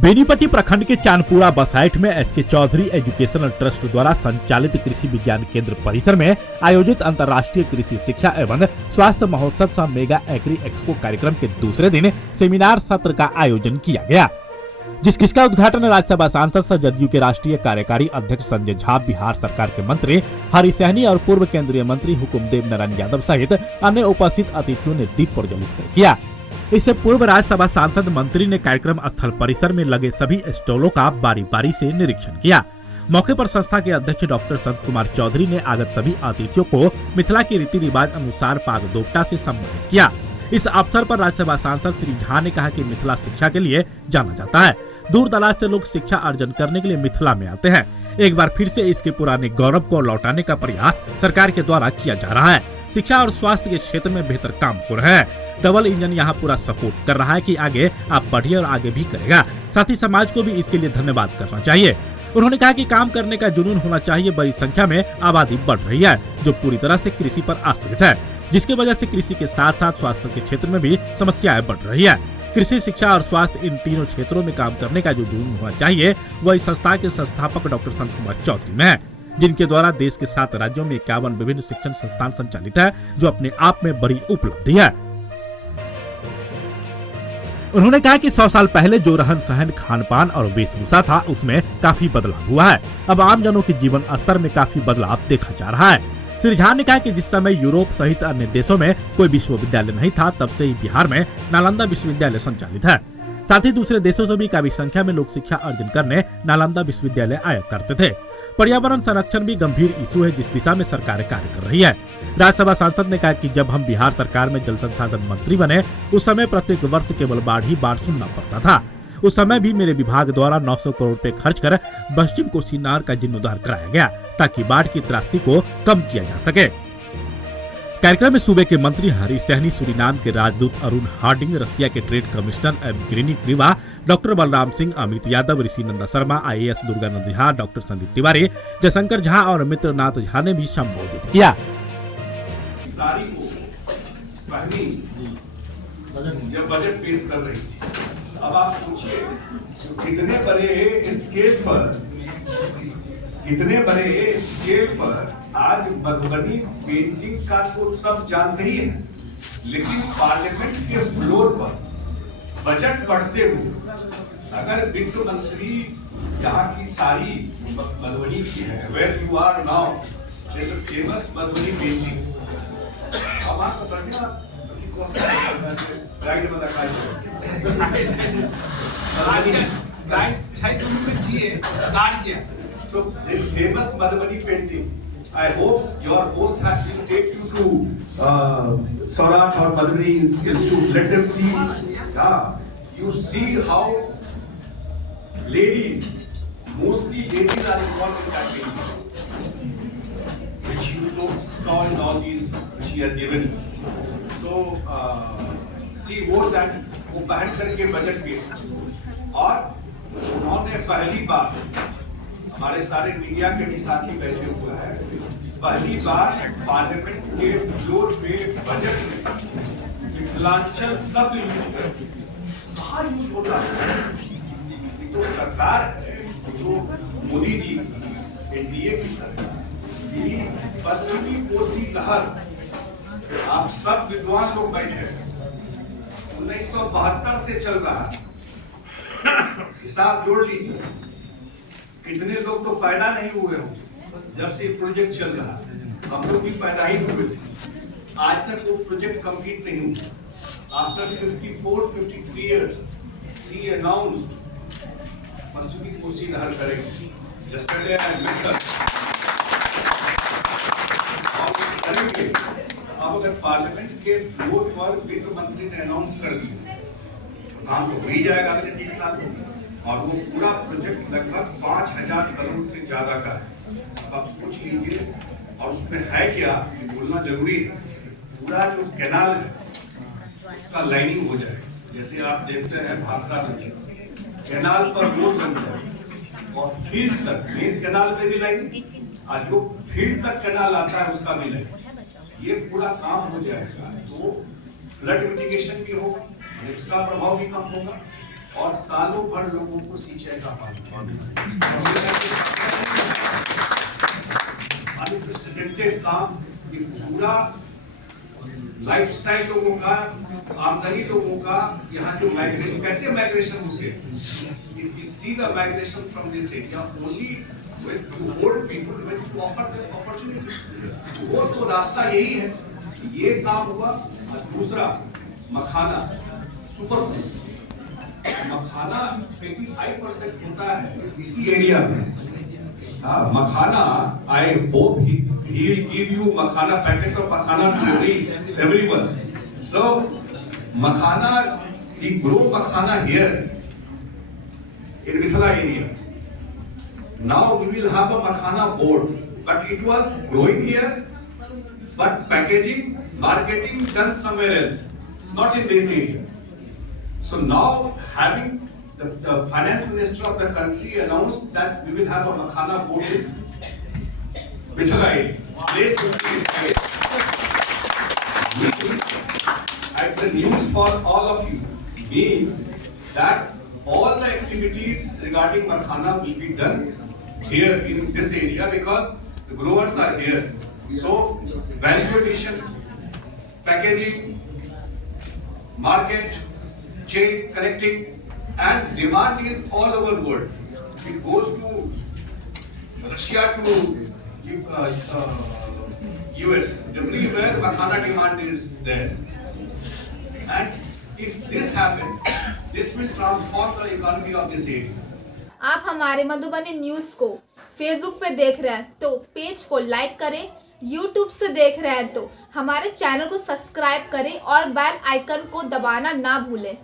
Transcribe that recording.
बेनीपट्टी प्रखंड के चांदपुरा बसाइठ में एसके चौधरी एजुकेशनल ट्रस्ट द्वारा संचालित कृषि विज्ञान केंद्र परिसर में आयोजित अंतर्राष्ट्रीय कृषि शिक्षा एवं स्वास्थ्य महोत्सव सह मेगा एग्री एक्सपो कार्यक्रम के दूसरे दिन सेमिनार सत्र का आयोजन किया गया, जिसका उद्घाटन राज्यसभा सांसद सह जदयू के राष्ट्रीय कार्यकारी अध्यक्ष संजय झा, बिहार सरकार के मंत्री हरि सहनी और पूर्व केंद्रीय मंत्री हुकुमदेव नारायण यादव सहित अन्य उपस्थित अतिथियों ने दीप प्रज्वलित कर किया। इससे पूर्व राज्यसभा सांसद मंत्री ने कार्यक्रम स्थल परिसर में लगे सभी स्टॉलों का बारी बारी से निरीक्षण किया। मौके पर संस्था के अध्यक्ष डॉक्टर संत कुमार चौधरी ने आगत सभी अतिथियों को मिथिला के रीति रिवाज अनुसार पाग दोपटा से सम्मानित किया। इस अवसर पर राज्यसभा सांसद श्री झा ने कहा कि मिथिला शिक्षा के लिए जाना जाता है। दूर दराज से लोग शिक्षा अर्जन करने के लिए मिथिला में आते हैं। एक बार फिर से इसके पुराने गौरव को लौटाने का प्रयास सरकार के द्वारा किया जा रहा है। शिक्षा और स्वास्थ्य के क्षेत्र में बेहतर काम हो रहा है। डबल इंजन यहाँ पूरा सपोर्ट कर रहा है कि आगे आप बढ़िए और आगे भी करेगा। साथ ही समाज को भी इसके लिए धन्यवाद करना चाहिए। उन्होंने कहा कि काम करने का जुनून होना चाहिए। बड़ी संख्या में आबादी बढ़ रही है जो पूरी तरह से कृषि पर आश्रित है, जिसकी वजह से कृषि के साथ साथ स्वास्थ्य के क्षेत्र में भी समस्याएं बढ़ रही है। कृषि, शिक्षा और स्वास्थ्य इन तीनों क्षेत्रों में काम करने का जो जुनून होना चाहिए वह इस संस्था के संस्थापक डॉक्टर संत कुमार चौधरी में है, जिनके द्वारा देश के 7 राज्यों में 51 विभिन्न शिक्षण संस्थान संचालित है, जो अपने आप में बड़ी उपलब्धि है। उन्होंने कहा कि 100 साल पहले जो रहन सहन, खान पान और वेशभूषा था उसमें काफी बदलाव हुआ है। अब आम जनों के जीवन स्तर में काफी बदलाव देखा जा रहा है। श्री झा ने कहा कि जिस समय यूरोप सहित अन्य देशों में कोई विश्वविद्यालय नहीं था, तब से ही बिहार में नालंदा विश्वविद्यालय संचालित है। साथ ही दूसरे देशों से भी काफी संख्या में लोग शिक्षा अर्जन करने नालंदा विश्वविद्यालय आया करते थे। पर्यावरण संरक्षण भी गंभीर इशू है, जिस दिशा में सरकार कार्य कर रही है। राज्यसभा सांसद ने कहा कि जब हम बिहार सरकार में जल संसाधन मंत्री बने उस समय प्रत्येक वर्ष केवल बाढ़ ही बाढ़ सुनना पड़ता था। उस समय भी मेरे विभाग द्वारा 900 करोड़ रुपए खर्च कर पश्चिम कोसी नहर का जीर्णोद्धार कराया गया ताकि बाढ़ की त्रासदी को कम किया जा सके। कार्यक्रम में सूबे के मंत्री हरि सहनी, सूरीनाम के राजदूत अरुण हार्डिंग, रसिया के ट्रेड कमिश्नर एवग्रेनी Kriva, doctor Balram Singh, Amit Yadav, Rishi Nanda Sharma, IAS Durganand Jha, doctor Sandeep Tiwari, Jaishankar Jha और मित्रनाथ झा ने भी संबोधित किया। जब बजट पेश कर रही थी, अब आप पूछिए कितने बड़े स्केल पर आज मधुबनी पेंटिंग का तो सब जानते ही है, लेकिन पार्लियामेंट के फ्लोर पर बजट पढ़ते हुए अगर वित्त मंत्री यहाँ की सारी मधुबनी की है, where you are now this famous Madhubani painting, अब आपको बढ़िया राइट में दिखाई So this famous Madhubani painting, I hope your host has to take you to Saurabh or Madhubani Institute. Let them see. Yeah, you see how ladies, mostly ladies, are involved in that painting, which you saw in all these which he has given. So see more that वो पहन करके budget पेश और उन्होंने पहली बार, हमारे सारे media के भी साथी बैठे हुए हैं, पहली बार पार्लियामेंट के फ्लोर पे बजट में मिथिलांचल शब्द यूज होता है। तो सरकार है जो मोदी जी NDA की सरकार, पश्चिमी कोसी लहर, आप सब विद्वान लोग बैठे हैं, 1972 से चल रहा है। हिसाब जोड़ लीजिए कितने लोग तो पैदा नहीं हुए होंगे जब से प्रोजेक्ट चल रहा है। हम लोग भी पैदा ही हुए थे, आज तक वो प्रोजेक्ट कंप्लीट नहीं हुआ। आफ्टर 54-53 years सी अनाउंस्ड पश्चिमी कोसी नहर करेगी। यस्टरडे आई मेट अब अगर पार्लियामेंट के फ्लोर पर वित्त मंत्री ने अनाउंस कर दिया तो काम तो हो ही जाएगा अगले 3 साल में, और वो पूरा प्रोजेक्ट लगभग 5000 करोड़ से ज्यादा का है। अब आप सोच लीजिए, और उसमें है क्या, बोलना जरूरी है, पूरा जो कैनाल है उसका लाइनिंग हो जाए। जैसे आप देखते हैं भाखड़ा में कैनाल पर रोड बन जाए और फील्ड तक, मेन कैनाल पे भी लाइनिंग और जो फील्ड तक कैनाल आता है उसका भी लाइनिंग, ये पूरा काम हो जाएगा तो फ्लड मिटिगेशन भी होगा, उसका प्रभाव भी कम होगा, और सालों भर लोगों को सिंचाई का पानी अनप्रेसिडेंटेड काम, ये पूरा लाइफस्टाइल लोगों का, आमदनी लोगों का, यहाँ जो माइग्रेशन, कैसे माइग्रेशन हो गए? If we see the migration from this area only when to hold people, when to offer them opportunity, वो तो रास्ता यही है। ये काम हुआ। और दूसरा मखाना, सुपर फूड। मखाना 25% होता है इसी एरिया में। मखाना, I hope he will give you makhana, packet of makhana to everyone. So makhana, we grow makhana here in Mithila area. Now we will have a makhana board, but it was growing here, but packaging, marketing done somewhere else, not in this area. So now having the finance minister of the country announced that we will have a makhana board in Mithila area. Place to be decided. It's a news for all of you. Means that all the activities regarding makhana will be done here in this area because the growers are here. So value addition, packaging, market, chain connecting, and demand is all over the world. It goes to Russia, to US, everywhere makhana demand is there. And if this happens, this will transform the economy of this area. आप हमारे Madhubani news को Facebook पे देख रहे हैं तो page को like करें, यूट्यूब से देख रहे हैं तो हमारे चैनल को सब्सक्राइब करें और बेल आइकन को दबाना ना भूलें।